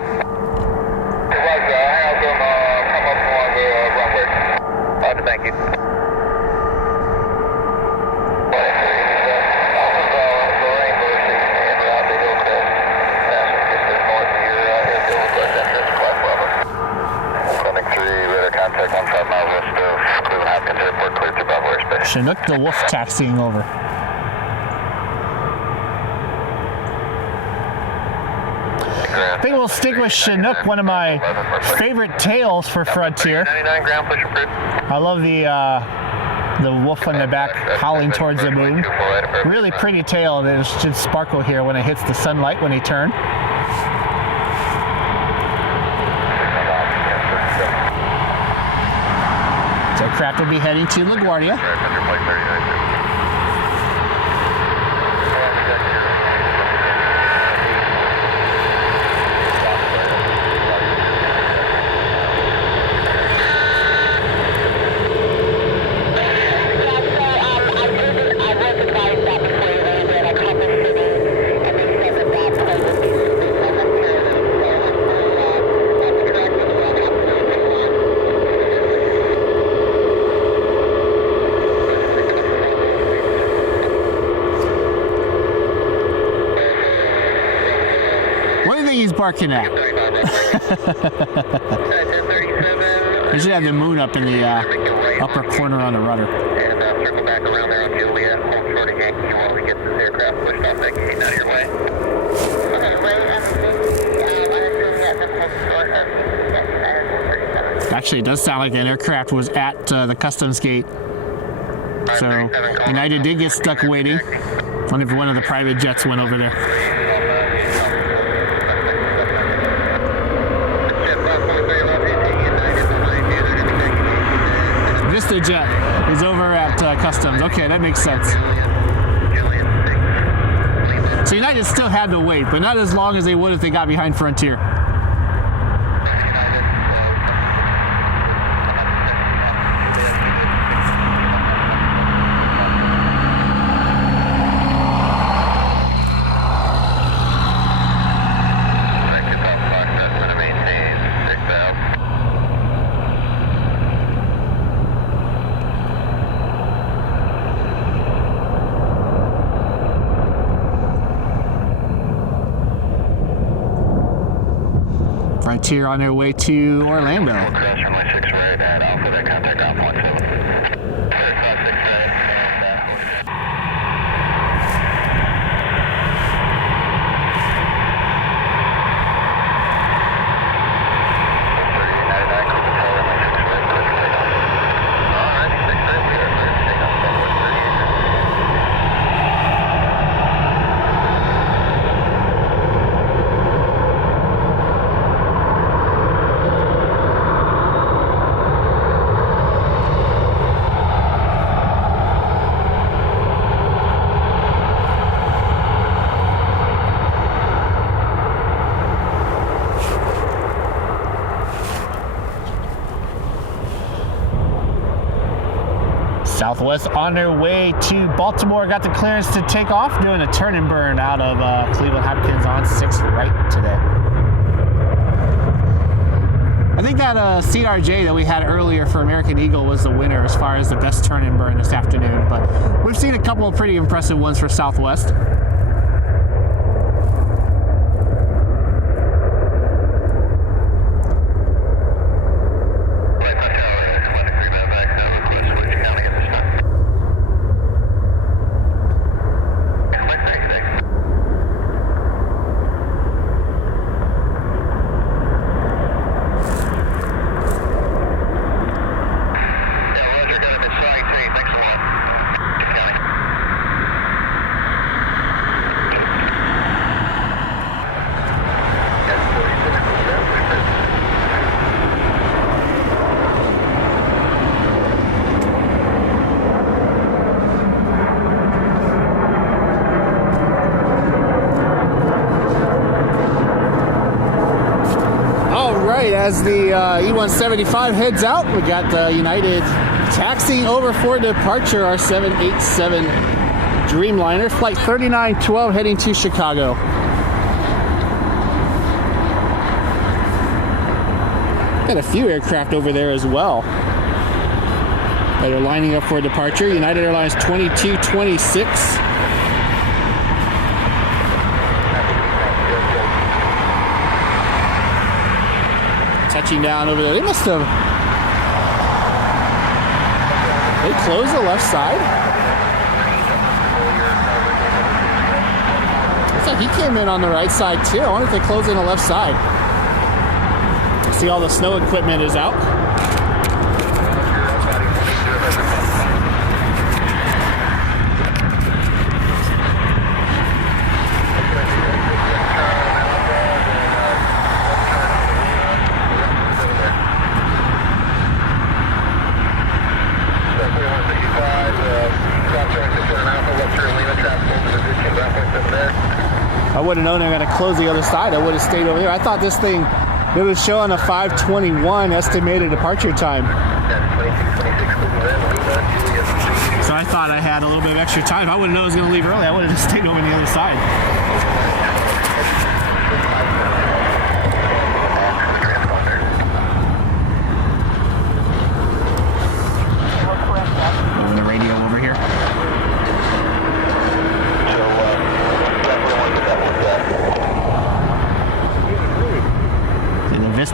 Thank you. Contact 15 miles west of Cleveland Hopkins Airport, cleared through Bravo airspace. Chinook the Wolf taxiing over. I think we'll stick with Chinook, one of my favorite tails for Frontier. 99 ground push approved. I love the wolf on the back howling towards the moon. Really pretty tail, and it should sparkle here when it hits the sunlight when they turn. So craft will be heading to LaGuardia. think he's barking at? We should have the moon up in the upper corner on the rudder. And circle back around there on Juliet. Hold short of Yankee while we get this aircraft pushed off that gate out of your way. Actually, it does sound like that aircraft was at the customs gate. So United did get stuck waiting. I wonder if one of the private jets went over there. Vista jet is over at customs. Okay, that makes sense. So United still had to wait, but not as long as they would if they got behind Frontier. Frontier on their way to Orlando. Southwest on their way to Baltimore. Got the clearance to take off, doing a turn and burn out of Cleveland Hopkins on 6 right today. I think that CRJ that we had earlier for American Eagle was the winner as far as the best turn and burn this afternoon, but we've seen a couple of pretty impressive ones for Southwest. As the E-175 heads out, we got United taxiing over for departure, our 787 Dreamliner, flight 3912 heading to Chicago. Got a few aircraft over there as well that are lining up for departure. United Airlines 2226. Touching down over there. They must have... They closed the left side. Looks like he came in on the right side too. I wonder if they closed in the left side. See, all the snow equipment is out. I would have known they were going to close the other side. I would have stayed over there. I thought this thing, it was showing a 5:21 estimated departure time. So I thought I had a little bit of extra time. If I would have known I was going to leave early, I would have just stayed over on the other side. Over the radio over here.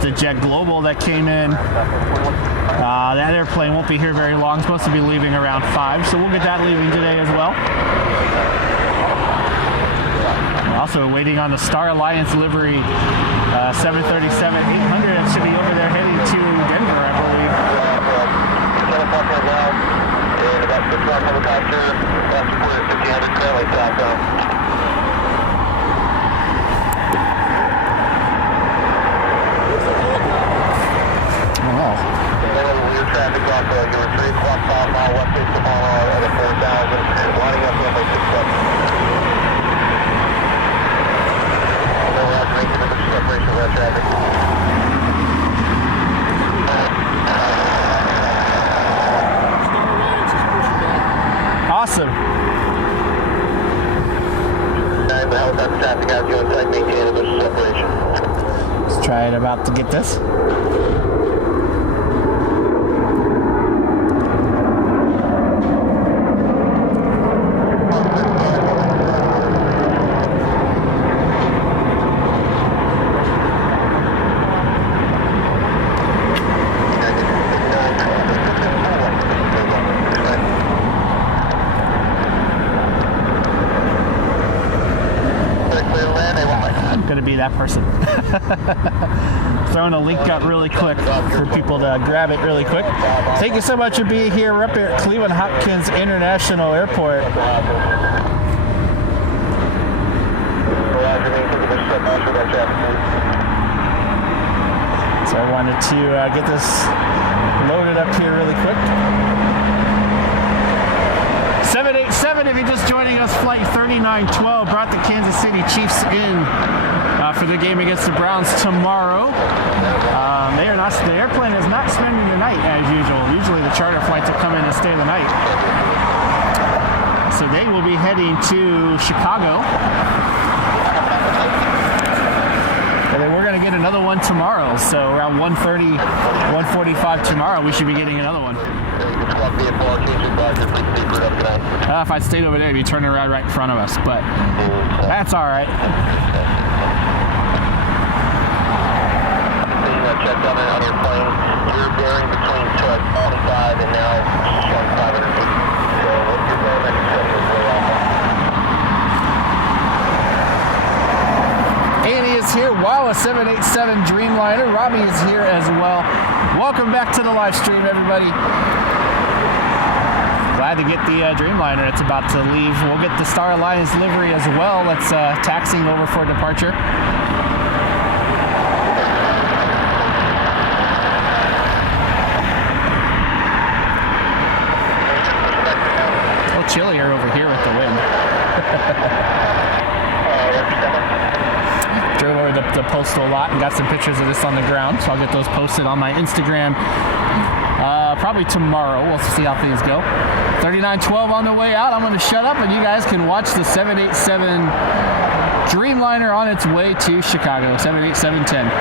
the Jet Global that came in. That airplane won't be here very long. It's supposed to be leaving around 5, so we'll get that leaving today as well. Also waiting on the Star Alliance livery 737-800 that should be over there heading to Denver, I believe. And about 6 o'clock helicopter, last report at 1500 currently southbound. Weird traffic off your 3 o'clock 5 mile west face to mile at 4,000, lining up runway 67. We're out to make the separation of that traffic. Awesome. The helicopter traffic out to inside, maintain the separation. Let's try it about to get this. That person. Throwing a link up really quick for people to grab it really quick. Thank you so much for being here. We're up here at Cleveland Hopkins International Airport. So I wanted to get this loaded up here really quick. 787, if you're just joining us, flight 3912 brought the Kansas City Chiefs in for the game against the Browns tomorrow. The airplane is not spending the night as usual. Usually the charter flights will come in and stay the night. So they will be heading to Chicago. And then we're going to get another one tomorrow. So around 1:30, 1:45 tomorrow, we should be getting another one. If I'd stayed over there, you'd be turning around right in front of us, but that's all right. Check down on your plane. You're bearing between 25 and now 500 feet. So what you're going to set is way off. Annie is here. Wow, a 787 Dreamliner. Robbie is here as well. Welcome back to the live stream, everybody. Glad to get the Dreamliner. It's about to leave. We'll get the Star Alliance livery as well. That's taxiing over for departure. A little chillier over here with the wind. Drove over the postal lot and got some pictures of this on the ground, so I'll get those posted on my Instagram probably tomorrow. We'll see how things go. 3912 on the way out. I'm going to shut up and you guys can watch the 787 Dreamliner on its way to Chicago. 78710.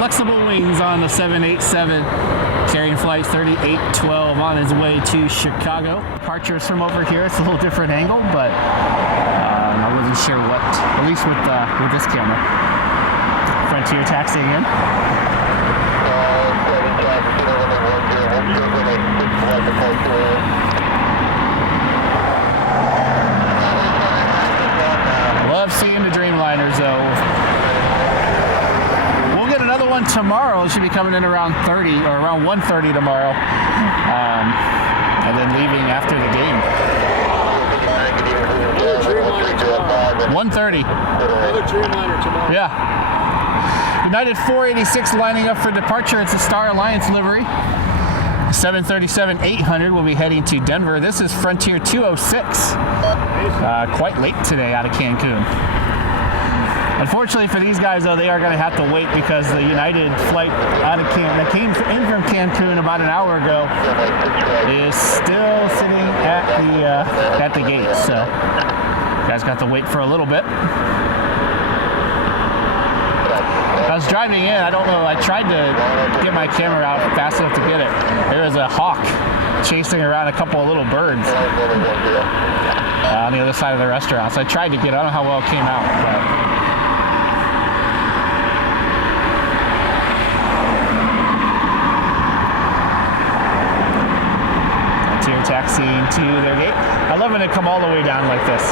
Flexible wings on the 787, carrying flight 3812 on its way to Chicago. Departure is from over here. It's a little different angle, but I wasn't sure what, at least with this camera. Frontier taxiing in. Love seeing the Dreamliners though. We'll get another one tomorrow. It should be coming in around 30 or around 1:30 tomorrow. And then leaving after the game. 1:30. Another Dreamliner tomorrow. Yeah. United 486 lining up for departure. It's a Star Alliance livery. 737-800 will be heading to Denver. This is Frontier 206. Quite late today out of Cancun. Unfortunately for these guys, though, they are going to have to wait because the United flight out of that came in from Cancun about an hour ago is still sitting at the gate. So, you guys got to wait for a little bit. I was driving in. I don't know. I tried to get my camera out fast enough to get it. There was a hawk chasing around a couple of little birds on the other side of the restaurant. So I tried to get it. I don't know how well it came out, but. Taxiing to their gate. I love when they come all the way down like this.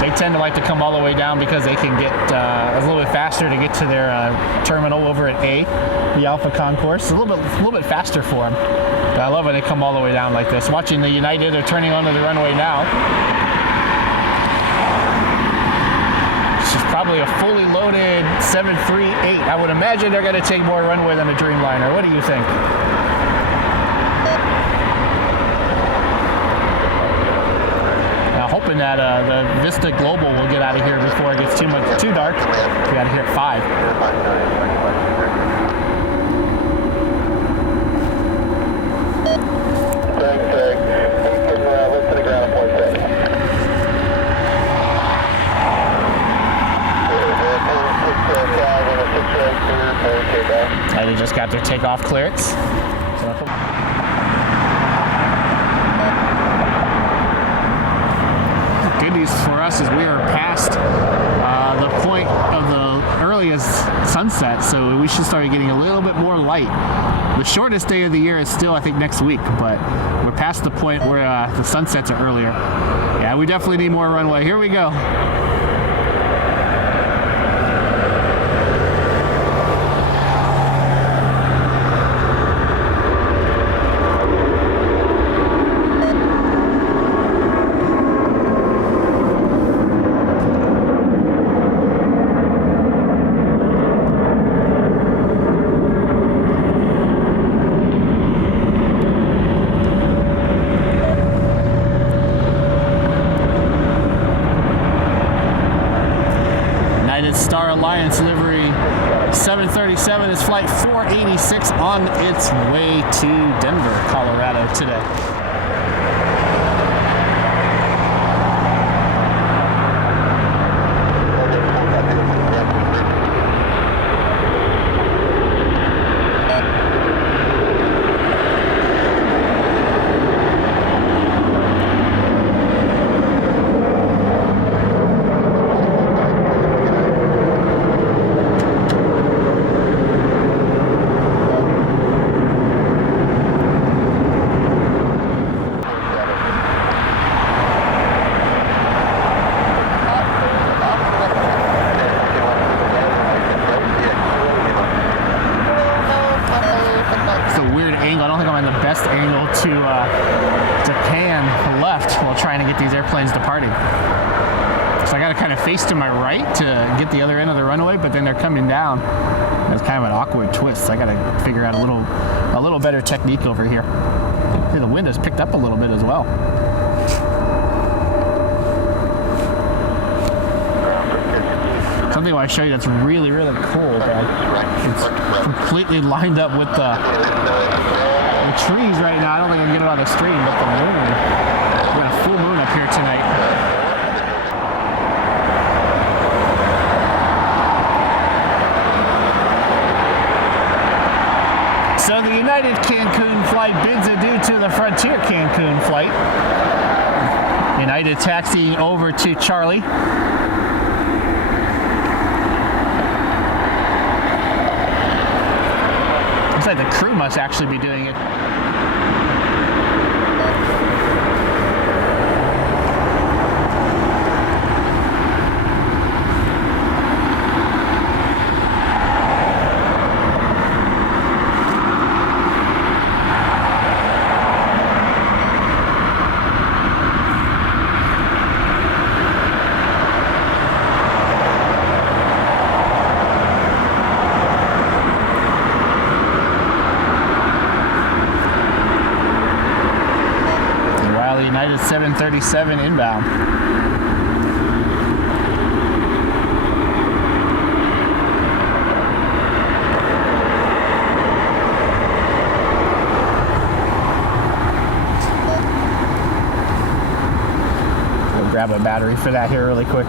They tend to like to come all the way down because they can get a little bit faster to get to their terminal over at A, the Alpha Concourse. A little bit faster for them. But I love when they come all the way down like this. Watching the United, they're turning onto the runway now. Probably a fully loaded 738. I would imagine they're going to take more runway than a Dreamliner. What do you think? Now, hoping that the Vista Global will get out of here before it gets too dark. We got to here at 5. They just got their takeoff clearance. Good news for us is we are past the point of the earliest sunset, so we should start getting a little bit more light. The shortest day of the year is still, I think, next week, but we're past the point where the sunsets are earlier. Yeah, we definitely need more runway. Here we go. Star Alliance livery 737 is flight 486 on its way to Denver, Colorado today. To pan left while trying to get these airplanes departing. So I got to kind of face to my right to get the other end of the runway, but then they're coming down. It's kind of an awkward twist. I got to figure out a little better technique over here. See, the wind has picked up a little bit as well. Something I want to show you that's really, really cool. It's completely lined up with the trees right now. I don't think I can get it on the stream, but the moon. We got a full moon up here tonight. So the United Cancun flight bids adieu to the Frontier Cancun flight. United taxiing over to Charlie. Looks like the crew must actually be doing it. United 737 inbound. Go grab a battery for that here really quick.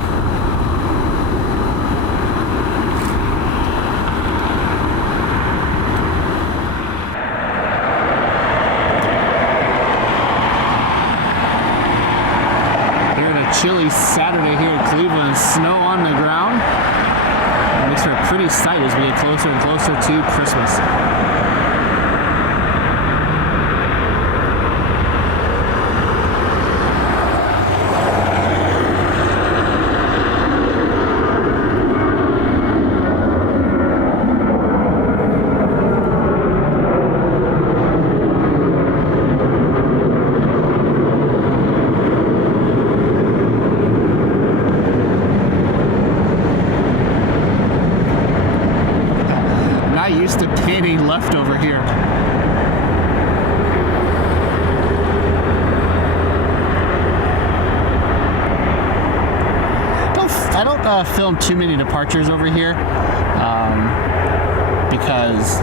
Chilly Saturday here in Cleveland, snow on the ground. It makes for a pretty sight as we get closer and closer to Christmas. Used to painting left over here. I don't film too many departures over here because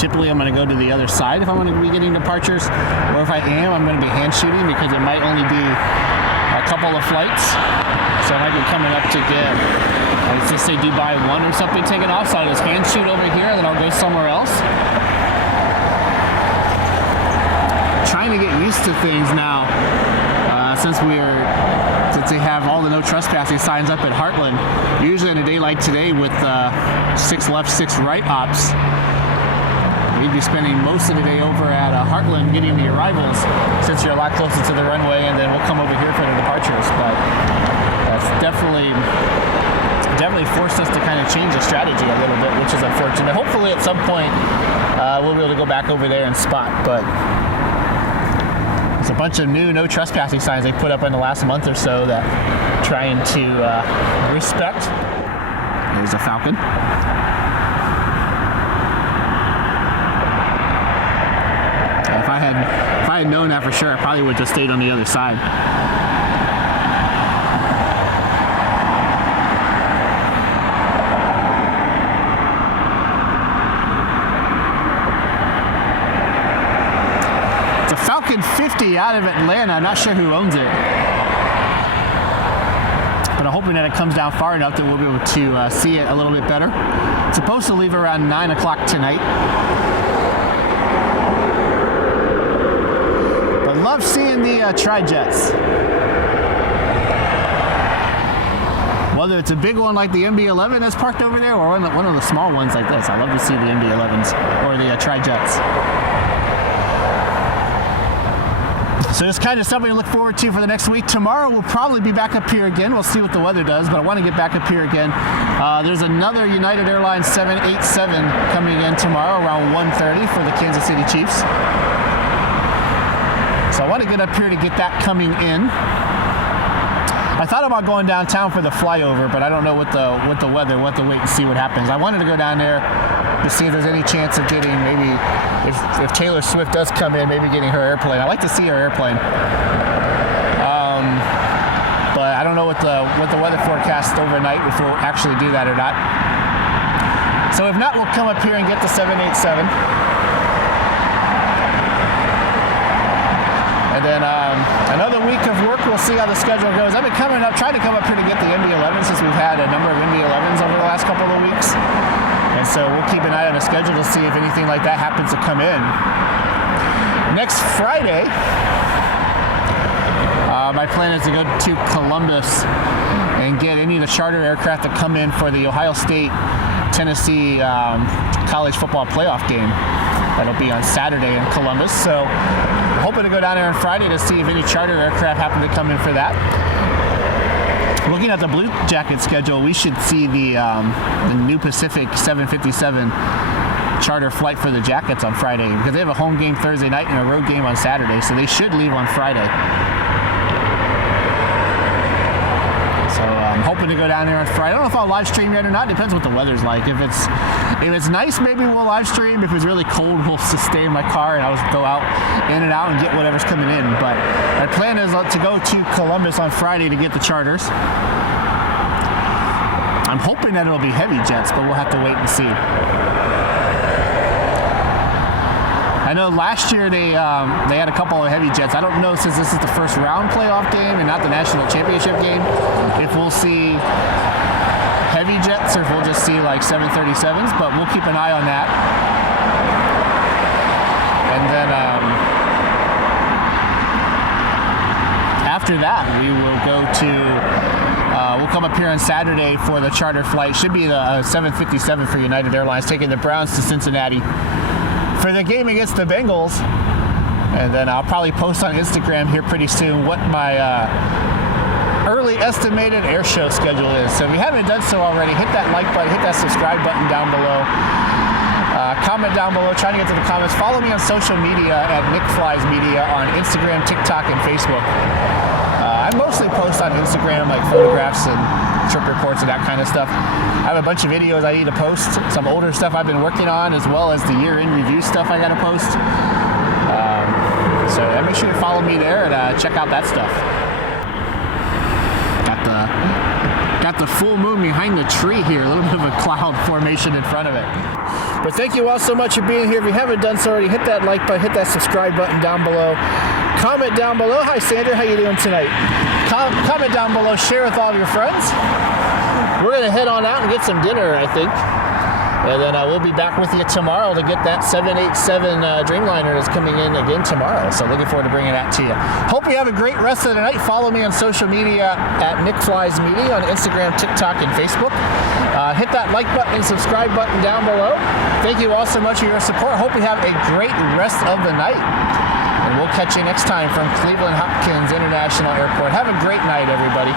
typically I'm going to go to the other side if I'm going to be getting departures, or if I am, I'm going to be hand shooting because it might only be a couple of flights, so I might be coming up to get, let's just say Dubai 1 or something taken off, so I'll just hand shoot over here and then I'll go somewhere else. Trying to get used to things now since they have all the no trespassing signs up at Heartland. Usually on a day like today with 6 left, 6 right ops, we'd be spending most of the day over at Heartland getting the arrivals since you're a lot closer to the runway, and then we'll come over here for the departures. But that's definitely forced us to kind of change the strategy a little bit, which is unfortunate. Hopefully at some point we'll be able to go back over there and spot, but there's a bunch of new no trespassing signs they put up in the last month or so that trying to respect. There's a Falcon. If I had known that for sure, I probably would have just stayed on the other side. Falcon 50 out of Atlanta. I'm not sure who owns it, but I'm hoping that it comes down far enough that we'll be able to see it a little bit better. It's supposed to leave around 9 o'clock tonight, but love seeing the tri-jets. Whether it's a big one like the MB-11 that's parked over there, or one of the small ones like this. I love to see the MB-11s or the tri-jets. So it's kind of something to look forward to for the next week. Tomorrow we'll probably be back up here again. We'll see what the weather does, but I want to get back up here again. There's another United Airlines 787 coming in tomorrow around 1:30 for the Kansas City Chiefs. So I want to get up here to get that coming in. I thought about going downtown for the flyover, but I don't know what the weather. We'll have to wait and see what happens. I wanted to go down there to see if there's any chance of getting, maybe if Taylor Swift does come in, maybe getting her airplane. I like to see her airplane. But I don't know what the weather forecast overnight, if we'll actually do that or not. So if not, we'll come up here and get the 787. And then another week of work, we'll see how the schedule goes. I've been trying to come up here to get the MB-11 since we've had a number of MB-11s over the last couple of weeks. And so we'll keep an eye on the schedule to see if anything like that happens to come in. Next Friday, My plan is to go to Columbus and get any of the charter aircraft that come in for the Ohio State Tennessee college football playoff game. That'll be on Saturday in Columbus. So hoping to go down there on Friday to see if any charter aircraft happen to come in for that. Looking at the Blue Jacket schedule, we should see the new Pacific 757 charter flight for the Jackets on Friday, because they have a home game Thursday night and a road game on Saturday, so they should leave on Friday. So I'm hoping to go down there on Friday. I don't know if I'll live stream yet or not. Depends what the weather's like. If it's nice, maybe we'll live stream. If it's really cold, we'll just stay in my car and I'll just go out, in and out, and get whatever's coming in. But my plan is to go to Columbus on Friday to get the charters. I'm hoping that it'll be heavy jets, but we'll have to wait and see. I know last year they had a couple of heavy jets. I don't know, since this is the first round playoff game and not the national championship game, if we'll see heavy jets or if we'll just see like 737s, but we'll keep an eye on that. And then after that, we will go to, we'll come up here on Saturday for the charter flight. Should be the 757 for United Airlines, taking the Browns to Cincinnati for the game against the Bengals. And then I'll probably post on Instagram here pretty soon what my early estimated air show schedule is. So if you haven't done so already, hit that like button, hit that subscribe button down below. Comment down below, try to get to the comments. Follow me on social media at Nick Flies Media on Instagram, TikTok, and Facebook. I mostly post on Instagram, like photographs and trip reports and that kind of stuff. I have a bunch of videos I need to post, some older stuff I've been working on, as well as the year-end review stuff I got to post. So make sure you follow me there and check out that stuff. Got the full moon behind the tree here, a little bit of a cloud formation in front of it. But thank you all so much for being here. If you haven't done so already, hit that like button, hit that subscribe button down below. Comment down below. Hi, Sandra. How you doing tonight? Comment down below. Share with all of your friends. We're going to head on out and get some dinner, I think. And then we'll be back with you tomorrow to get that 787 Dreamliner that's coming in again tomorrow. So looking forward to bringing that to you. Hope you have a great rest of the night. Follow me on social media at Nick Flies Media on Instagram, TikTok, and Facebook. Hit that like button and subscribe button down below. Thank you all so much for your support. Hope you have a great rest of the night. And we'll catch you next time from Cleveland Hopkins International Airport. Have a great night, everybody.